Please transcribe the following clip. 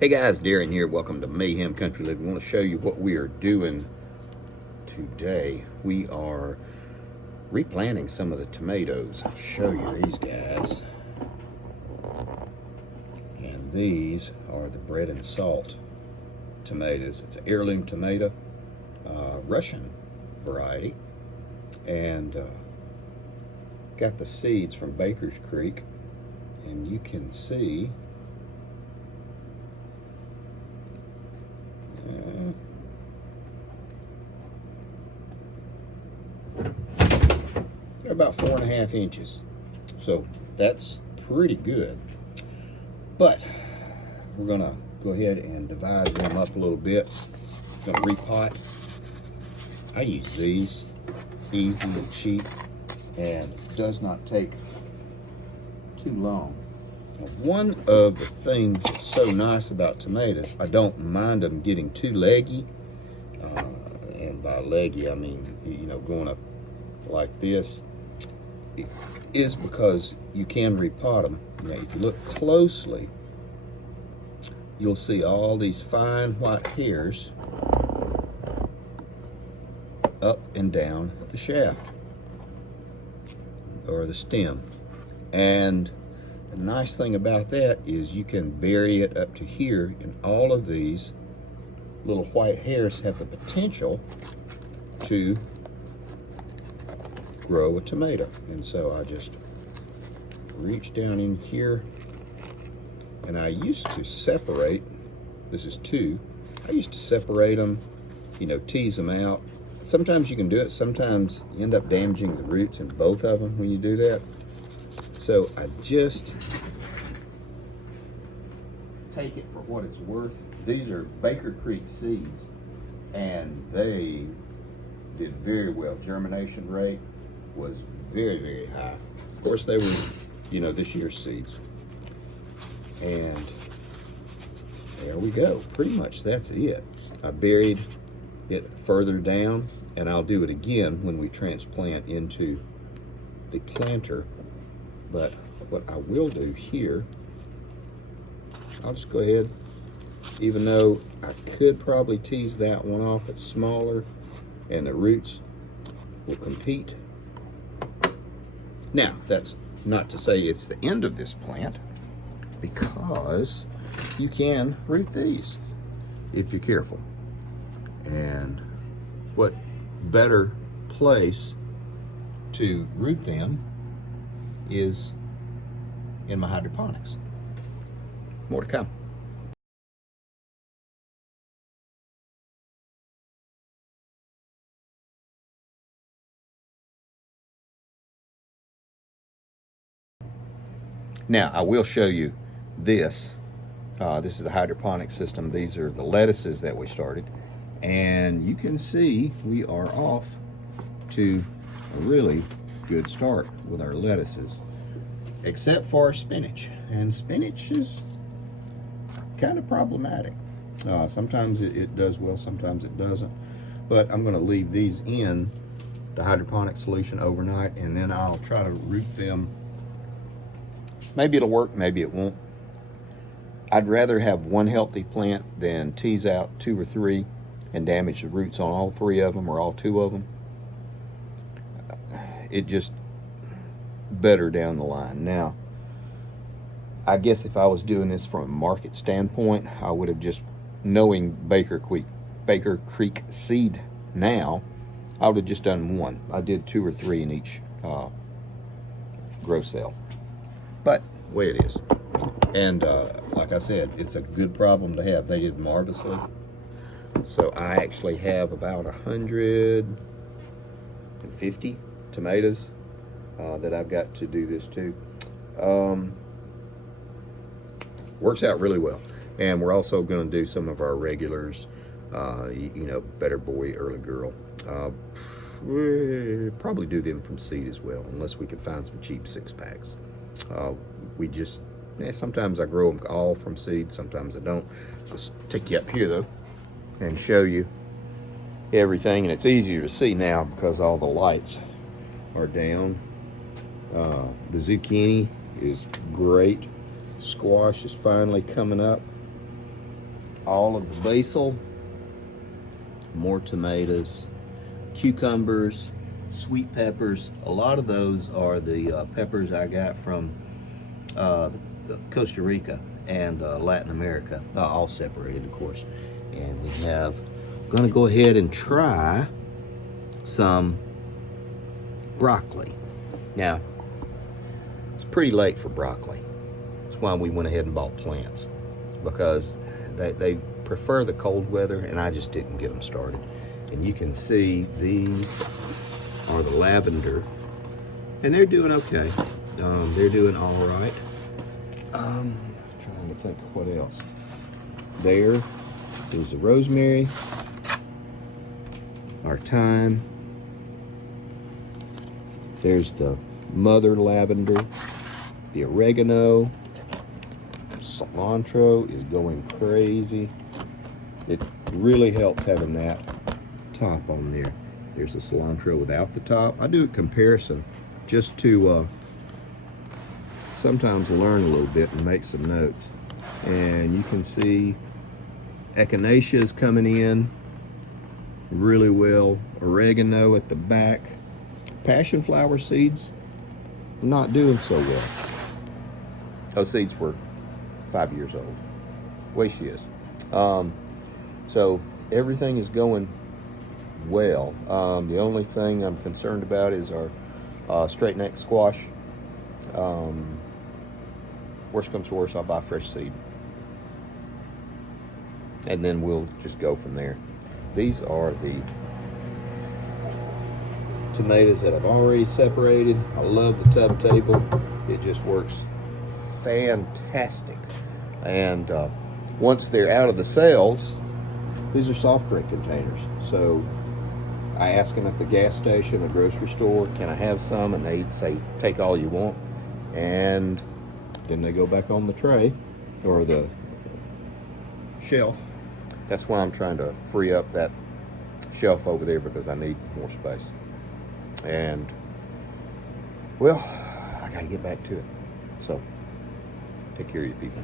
Hey guys, Darren here. Welcome to Mayhem Country Living. I want to show you what we are doing today. We are replanting some of the tomatoes. I'll show you these guys. And these are the bread and salt tomatoes. It's an heirloom tomato, Russian variety. And got the seeds from Baker's Creek. And you can see they're about 4.5 inches, so that's pretty good. But we're gonna go ahead and divide them up a little bit. Gonna repot. I use these, easy and cheap, and does not take too long. One of the things that's so nice about tomatoes, I don't mind them getting too leggy. And by leggy, I mean, you know, going up like this, is because you can repot them. Now, if you look closely, you'll see all these fine white hairs up and down the shaft, or the stem. And the nice thing about that is you can bury it up to here, and all of these little white hairs have the potential to grow a tomato. And so I just reach down in here, and I used to separate, this is 2, I used to separate them, you know, tease them out. Sometimes you can do it, sometimes you end up damaging the roots in both of them when you do that. So I just take it for what it's worth. These are Baker Creek seeds, and they did very well. Germination rate was very, very high. Of course, they were, you know, this year's seeds. And there we go. Pretty much that's it. I buried it further down, and I'll do it again when we transplant into the planter. But what I will do here, I'll just go ahead, even though I could probably tease that one off, it's smaller and the roots will compete. Now, that's not to say it's the end of this plant, because you can root these if you're careful. And what better place to root them is in my hydroponics. More to come. Now, I will show you this. This is the hydroponic system. These are the lettuces that we started. And you can see we are off to a really good start with our lettuces, except for spinach. And spinach is kind of problematic. Sometimes it does well, sometimes it doesn't. But I'm going to leave these in the hydroponic solution overnight, and then I'll try to root them. Maybe it'll work, maybe it won't. I'd rather have one healthy plant than tease out 2 or 3 and damage the roots on all 3 of them or all 2 of them. It just better down the line. Now, I guess if I was doing this from a market standpoint, I would have just, knowing Baker Creek seed now, I would have just done 1. I did 2 or 3 in each grow cell. But the way it is. And like I said, it's a good problem to have. They did marvelously. So I actually have about 150 tomatoes that I've got to do this to. Works out really well. And we're also going to do some of our regulars, you know, Better Boy, Early Girl. We'll probably do them from seed as well, unless we can find some cheap 6-packs. We just, sometimes I grow them all from seed, sometimes I don't. Let's take you up here though and show you everything, and it's easier to see now because all the lights are down. The zucchini is great. Squash is finally coming up. all of the basil, more tomatoes, cucumbers, sweet peppers. A lot of those are the peppers I got from Costa Rica and Latin America, all separated, of course. And we have, going to go ahead and try some broccoli. Now, it's pretty late for broccoli. That's why we went ahead and bought plants, because they prefer the cold weather, and I just didn't get them started. And you can see these are the lavender, and they're doing okay. They're doing all right. Trying to think what else. There is the rosemary, our thyme. There's the mother lavender, the oregano, cilantro is going crazy. It really helps having that top on there. Here's the cilantro without the top. I do a comparison just to sometimes learn a little bit and make some notes. And you can see echinacea is coming in really well. Oregano at the back. Passion flower seeds not doing so well. Those seeds were 5 years old. Way she is. So everything is going well. The only thing I'm concerned about is our straight neck squash. Worst comes to worst, I'll buy fresh seed, and then we'll just go from there. These are the tomatoes that I've already separated. I love the tub table. It just works fantastic. And once they're out of the cells, these are soft drink containers. So I ask them at the gas station, the grocery store, can I have some? And they say, take all you want. And then they go back on the tray or the shelf. That's why I'm trying to free up that shelf over there, because I need more space. And well, I gotta get back to it. So take care of you people.